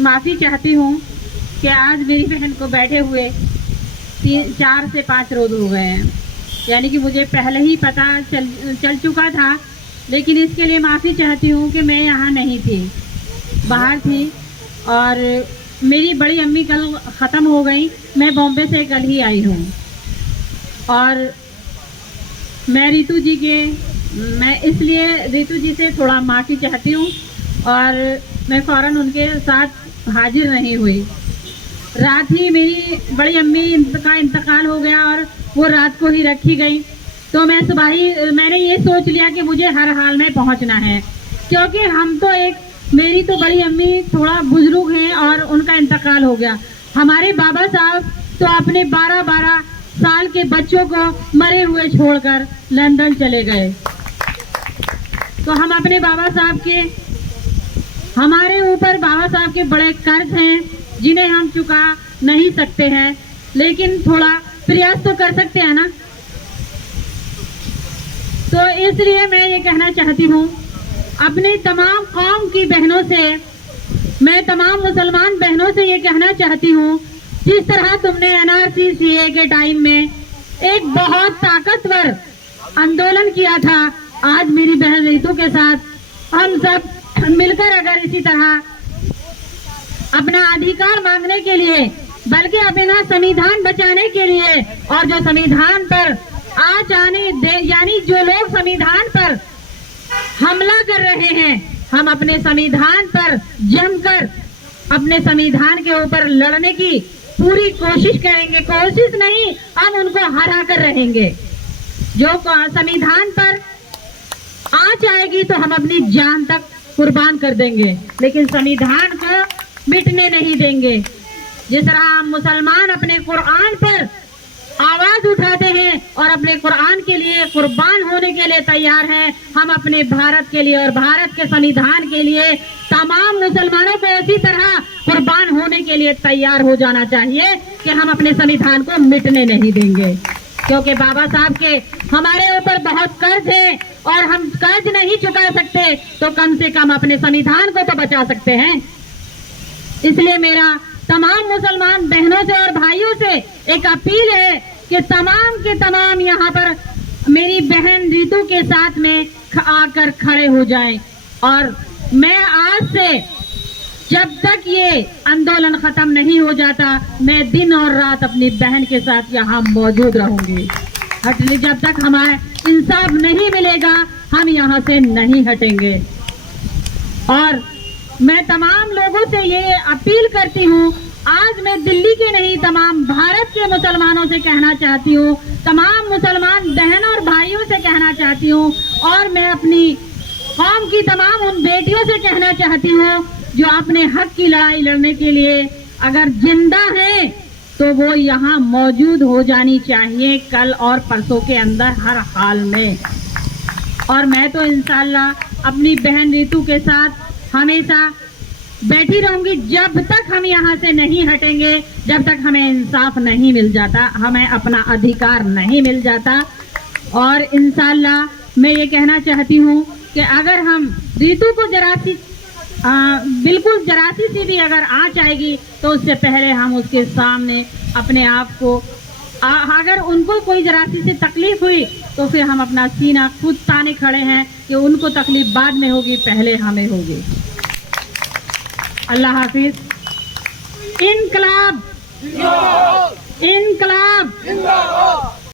माफ़ी चाहती हूँ कि आज मेरी बहन को बैठे हुए 4 से 5 रोज़ हो गए हैं, यानी कि मुझे पहले ही पता चल चुका था, लेकिन इसके लिए माफ़ी चाहती हूँ कि मैं यहाँ नहीं थी, बाहर थी। और मेरी बड़ी अम्मी कल ख़त्म हो गई, मैं बॉम्बे से कल ही आई हूँ। और मैं इसलिए रितु जी से थोड़ा माफ़ी चाहती हूँ और मैं फ़ौरन उनके साथ हाजिर नहीं हुई। रात ही मेरी बड़ी अम्मी का इंतकाल हो गया और वो रात को ही रखी गई, तो मैं सुबह ही मैंने ये सोच लिया कि मुझे हर हाल में पहुंचना है, क्योंकि हम तो मेरी तो बड़ी अम्मी थोड़ा बुजुर्ग हैं और उनका इंतकाल हो गया। हमारे बाबा साहब तो अपने 12-12 साल के बच्चों को मरे हुए छोड़कर लंदन चले गए। तो हम अपने हमारे ऊपर बाबा साहब के बड़े कर्ज हैं जिन्हें हम चुका नहीं सकते हैं, लेकिन थोड़ा प्रयास तो कर सकते हैं ना। तो इसलिए मैं ये कहना चाहती हूँ अपने तमाम कौम की बहनों से, मैं तमाम मुसलमान बहनों से ये कहना चाहती हूँ, जिस तरह तुमने NRC CA के टाइम में एक बहुत ताकतवर आंदोलन किया था, आज मेरी बहन रितु के साथ हम सब मिलकर अगर इसी तरह अपना अधिकार मांगने के लिए, बल्कि अपना संविधान बचाने के लिए, और जो संविधान पर यानी जो लोग संविधान पर हमला कर रहे हैं, हम अपने संविधान पर जमकर अपने संविधान के ऊपर लड़ने की पूरी कोशिश करेंगे। कोशिश नहीं, हम उनको हरा कर रहेंगे। जो संविधान पर आंच आएगी तो हम अपनी जान तक कुर्बान कर देंगे, लेकिन संविधान को मिटने नहीं देंगे। जिस तरह हम मुसलमान अपने कुरान पर आवाज उठाते हैं और अपने कुरान के लिए कुर्बान होने के लिए तैयार हैं, हम अपने भारत के लिए और भारत के संविधान के लिए तमाम मुसलमानों को इसी तरह कुर्बान होने के लिए तैयार हो जाना चाहिए कि हम अपने संविधान को मिटने नहीं देंगे। क्योंकि बाबा साहब के हमारे ऊपर बहुत कर्ज है और हम कर्ज नहीं चुका सकते, तो कम से कम अपने संविधान को तो बचा सकते हैं। इसलिए मेरा तमाम मुसलमान बहनों से और भाइयों से एक अपील है कि तमाम के तमाम यहाँ पर मेरी बहन रितु के साथ में आकर खड़े हो जाएं। और मैं आज से जब तक ये आंदोलन खत्म नहीं हो जाता, मैं दिन और रात अपनी बहन के साथ यहाँ मौजूद रहूंगी। जब तक हमारा इंसाफ नहीं मिलेगा, हम यहाँ से नहीं हटेंगे। और मैं तमाम लोगों से ये अपील करती हूँ, आज मैं दिल्ली के नहीं तमाम भारत के मुसलमानों से कहना चाहती हूँ, तमाम मुसलमान बहन और भाइयों से कहना चाहती हूँ, और मैं अपनी कौम की तमाम उन बेटियों से कहना चाहती हूँ जो अपने हक की लड़ाई लड़ने के लिए अगर जिंदा हैं तो वो यहाँ मौजूद हो जानी चाहिए कल और परसों के अंदर हर हाल में। और मैं तो इंशाअल्लाह अपनी बहन रितु के साथ हमेशा बैठी रहूंगी जब तक हम यहाँ से नहीं हटेंगे, जब तक हमें इंसाफ नहीं मिल जाता, हमें अपना अधिकार नहीं मिल जाता। और इंशाअल्लाह मैं ये कहना चाहती हूँ कि अगर हम रितु को बिल्कुल जरासी सी भी अगर आँच आएगी तो उससे पहले हम उसके सामने अपने आप को, अगर उनको कोई जरासी से तकलीफ हुई तो फिर हम अपना सीना खुद ताने खड़े हैं कि उनको तकलीफ बाद में होगी, पहले हमें होगी। अल्लाह हाफिज। इनकलाब, इनकलाब।